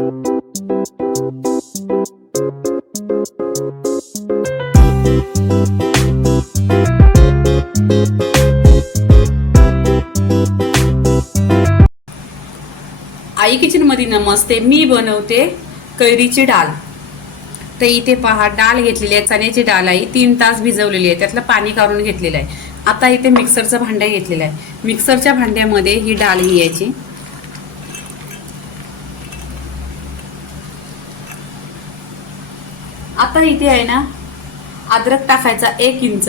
आई kitchen मध्ये नमस्ते. मी बनवते कैरीची डाळ. तर इथे पहा, डाळ घेतलेली आहे, चण्याची डाळ आहे, 3 तास भिजवलेली आहे, त्यातलं पाणी काढून घेतलेलं आहे. आता इथे मिक्सरचं भांडं घेतलेलं आहे. मिक्सरच्या भांड्यामध्ये ही डाळ घ्यायची. आता इथे आहे ना, अद्रक टाकायचा 1 इंच,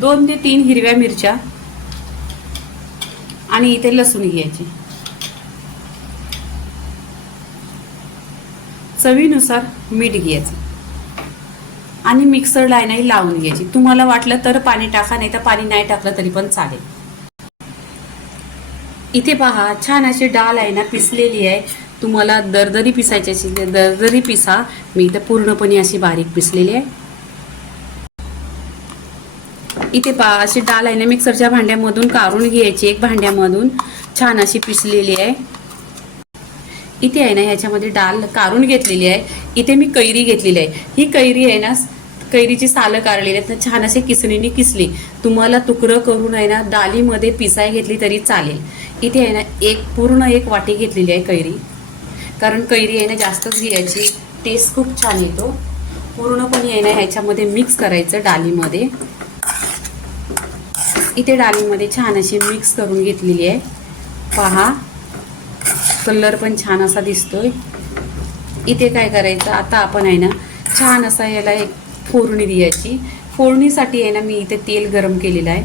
2 ते 3 हिरव्या मिरच्या आणि इथे लसूण घ्यायची. चवीनुसार मीठ घ्यायचं आणि मिक्सरला नाही लावून घ्यायची. तुम्हाला वाटलं तर पाणी टाका, नाही तर पाणी नाही टाकलं तरी पण चालेल. इथे पहा, छान अशी डाळ आहे ना पिसलेली आहे. तुम्हाला दरदरी पिसायची असेल दरदरी पिसा. मी इथं पूर्णपणे अशी बारीक पिसलेली आहे. इथे पहा, अशी डाळ आहे ना मिक्सरच्या भांड्यामधून काढून घ्यायची. एक भांड्यामधून छान अशी पिसलेली आहे. इथे आहे ना ह्याच्यामध्ये डाळ काढून घेतलेली आहे. इथे मी कैरी घेतलेली आहे. ही कैरी आहे ना, कैरीची सालं काढलेली आहेत ना, छान असे किसणीने किसली. तुम्हाला तुकडं करून आहे ना डाळीमध्ये पिसाय घेतली तरी चालेल. इथे आहे ना पूर्ण एक वाटी घेतलेली आहे कैरी. कारण कैरी आहे ना जास्तच घ्यायची, टेस्ट खूप छान येतो. पूर्णपणे आहे ना ह्याच्यामध्ये मिक्स करायचं डाळीमध्ये. इथे डाळीमध्ये छान अशी मिक्स करून घेतलेली आहे. पहा, कलर पण छान असा दिसतोय. इथे काय करायचं, आता आपण आहे ना छान असा याला एक फोडणी द्यायची. फोडणीसाठी आहे ना मी इथे तेल गरम केलेलं आहे.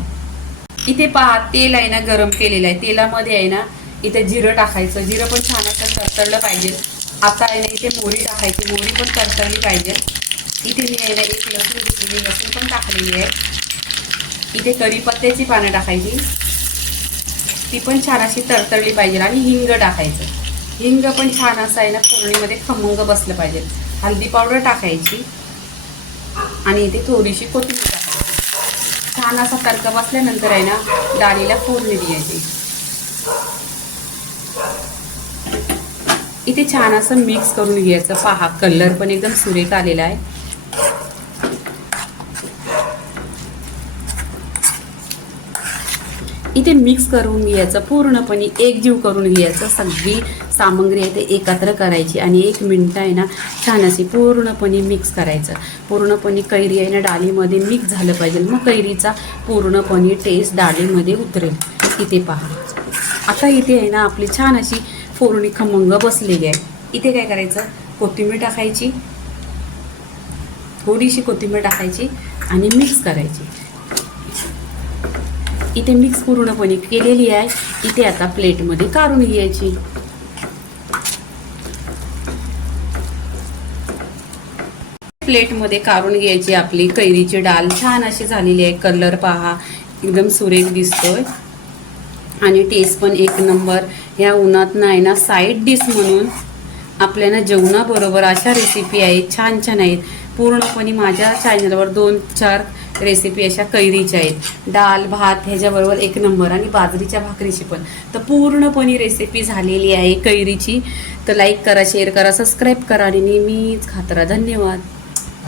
इथे पहा, तेल आहे ना गरम केलेलं आहे. तेलामध्ये आहे ना इथे जिरं टाकायचं. जिरं पण छान असं तडतडलं पाहिजे. आता आहे ना इथे मोहरी टाकायची. मोहरी पण तडतडली पाहिजे. इथे मी आहे ना 1 लसूण घेतलेली, लसूण पण टाकलेली आहे. इथे कढीपत्त्याची पानं टाकायची, ती पण छान अशी तडतडली पाहिजे. आणि हिंग टाकायचं. हिंग पण छान असं आहे ना फोडणीमध्ये खमंग बसलं पाहिजे. हळदी पावडर टाकायची आणि इथे थोडीशी कोथिंबीर टाकायची. छान असा तडका बसल्यानंतर आहे ना डाळीला फोडणी द्यायची. इथे छान असं मिक्स करून घ्यायचं. पहा, कलर पण एकदम सुरेख आलेला आहे. इथे मिक्स करून घ्यायचं, पूर्णपणे एकजीव करून घ्यायचं. सगळी सामग्री आहे ते एकत्र करायची आणि 1 मिनिट आहे ना छान अशी पूर्णपणे मिक्स करायचं. पूर्णपणे कैरी आहे ना डाळीमध्ये मिक्स झालं पाहिजे. मग कैरीचा पूर्णपणे टेस्ट डाळीमध्ये उतरेल. इथे पहा, आता इथे आहे ना आपली छान अशी फोडणी खमंग बसलेली आहे. इथे काय करायचं, कोथिंबीर टाकायची, थोडीशी कोथिंबीर टाकायची आणि मिक्स करायची. इथे मिक्स पूर्णपणे केलेली आहे. इथे आता प्लेटमध्ये काढून घ्यायची. प्लेटमध्ये काढून घ्यायची आपली कैरीची डाळ. छान अशी झालेली आहे. कलर पहा, एकदम सुरेख दिसतोय आणि टेस्ट पण 1 नंबर. ह्या उन्हात नाही ना साईड डिश म्हणून आपल्याला जेवणाबरोबर अशा रेसिपी आहेत, छान छान आहेत. पूर्णपणे माझ्या चॅनलवर 2-4 रेसिपी अशा कैरीच्या आहेत. डाळ भात ह्याच्याबरोबर 1 नंबर आणि बाजरीच्या भाकरीची पण. तर पूर्णपणे रेसिपी झालेली आहे कैरीची. तर लाईक करा, शेअर करा, सबस्क्राईब करा आणि नेहमीच खात राहा. धन्यवाद.